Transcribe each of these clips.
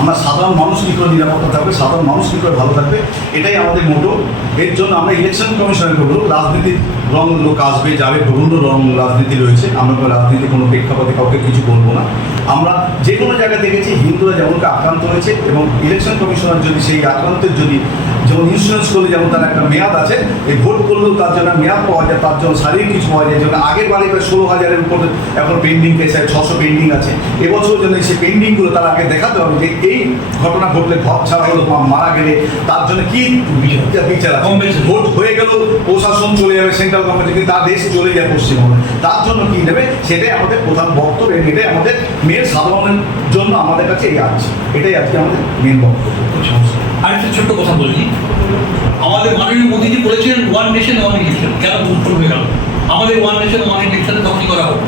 আমরা সাধারণ মানুষ কী করে নিরাপত্তা থাকবে, সাধারণ মানুষ কী করে ভালো থাকবে, এটাই আমাদের মোটো। এর জন্য আমরা ইলেকশন কমিশনের বলব, রাজনীতির রং লোক আসবে যাবে, প্রবন্ধ রং রাজনীতি রয়েছে, আমরা রাজনীতি কোনো প্রেক্ষাপটে কাউকে কিছু বলবো না। আমরা যে কোনো জায়গায় দেখেছি হিন্দুরা যেমন আক্রান্ত হয়েছে, এবং ইলেকশন কমিশনার যদি সেই আক্রান্তের যদি যেমন ইন্স্যুরেন্স করলে যেমন তার একটা মেয়াদ আছে, এই ভোট করলেও তার জন্য মেয়াদ পাওয়া যায়, তার জন্য শারীরিক কিছু পাওয়া যায়। যেমন আগের বারে 16,000-এর উপরে এখন পেন্ডিং কেস আছে, 600 পেন্ডিং আছে। এবছর জন্য সেই পেন্ডিংগুলো তার আগে দেখাতে হবে যে এই ঘটনা ঘটলে, ঘর ছাড়া হলো, মারা গেলে তার জন্য কি বিচার আছে। ভোট হয়ে গেল, প্রশাসন চলে যাবে, সেন্ট্রাল গভর্নমেন্ট থেকে তার দেশ চলে যায় পশ্চিমবঙ্গে, তার জন্য কি নেবে, সেটাই আমাদের প্রধান বক্তব্য। এটাই আমাদের মেন, সাধারণের জন্য আমাদের কাছে এই আছে, এটাই আজকে আমাদের মেন বক্তব্য। আরেকটা ছোট্ট কথা বলছি, আমাদের মাননীয় মোদীজি বলেছিলেন ওয়ান নেশন ওয়ান ইলেকশন, কেন ভুল হয়ে গেল? আমাদের ওয়ান নেশন ওয়ান ইলেকশনে তখনই করা হোক।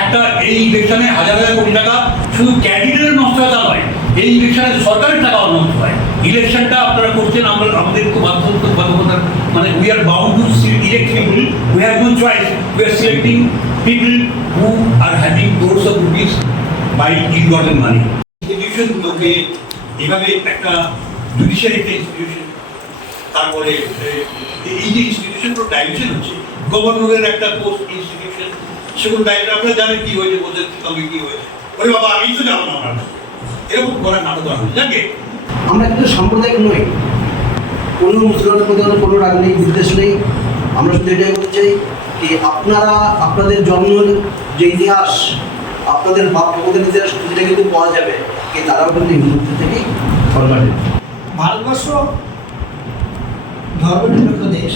একটা এই ইলেকশনে হাজার হাজার কোটি টাকা শুধু ক্যান্ডিডেটের নষ্ট হয় তা নয়, এই ইলেকশনে সরকারের টাকাও নষ্ট হয়। ইলেকশনটা আপনারা করছেন, আমাদের খুব বাধ্যবাধকতা, মানে we are bound to elect people, we have no choice, we are selecting people who are having crores of rupees by ill gotten money. ইনস্টিটিউশনগুলোকে এভাবে একটা জুডিশিয়ারি একটা ইনস্টিটিউশন, তারপরে এই যে ইনস্টিটিউশনগুলো ডাইভিশন হচ্ছে, গভর্নরের একটা পোস্ট ইনস্টিটিউশন, সেগুলো ডাইভিশন আপনারা জানেন কি হয়েছে, বলছেন তবে কি হয়েছে, ওরে বাবা আমি তো জানো না, আমরা এরকম করার নাটক করা হয়েছে। যাকে আমরা কিন্তু সাম্প্রদায়িক নই, কোনো মুসলমান প্রধান কোনো রাজনৈতিক উদ্দেশ্য নেই। আমরা শুধু এটাই বলতে চাই যে আপনারা আপনাদের জন্মের যে ইতিহাস, আপনাদের বাপ ঠাকুরদের ইতিহাস, সেটা কিন্তু পাওয়া যাবে, কি তারাও কিন্তু এই মুহূর্ত থেকেই ফরওয়ার্ডেড। ভারতবর্ষ ধর্মনিরপেক্ষ দেশ,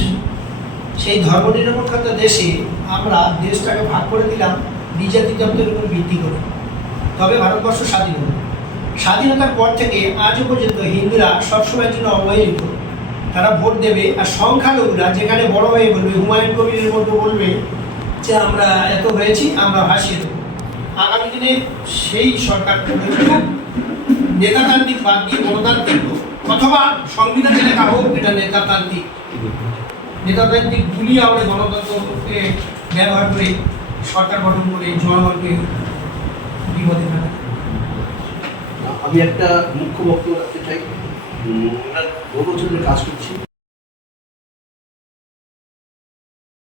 সেই ধর্মনিরপেক্ষতা দেশে আমরা দেশটাকে ভাগ করে দিলাম বিজাতি তত্ত্বের উপর ভিত্তি করে। তবে ভারতবর্ষ স্বাধীন হল। স্বাধীনতার পর থেকে আজও পর্যন্ত হিন্দুরা সবসময়ের জন্য অবহেলিত। তারা ভোট দেবে, আর সংখ্যালঘুরা যেখানে বড় হয়ে বলবে, হুমায়ুন কবিরের মতো বলবে যে আমরা এত হয়েছি, আমরা ভাসিয়ে দেবো। আগামী দিনে সেই সরকার নেতাতান্ত্রিক বাদ দিয়ে গণতান্ত্রিক হোক, অথবা সংবিধানে লেখা হোক এটা নেতাতান্ত্রিক গুলি আমরা গণতন্ত্রকে ব্যবহার করে সরকার গঠন করে জনগণকে বিপদে ফেলা। আমি একটা মুখ্য বক্তব্য রাখতে চাই। আমরা বহু বছর ধরে কাজ করছি।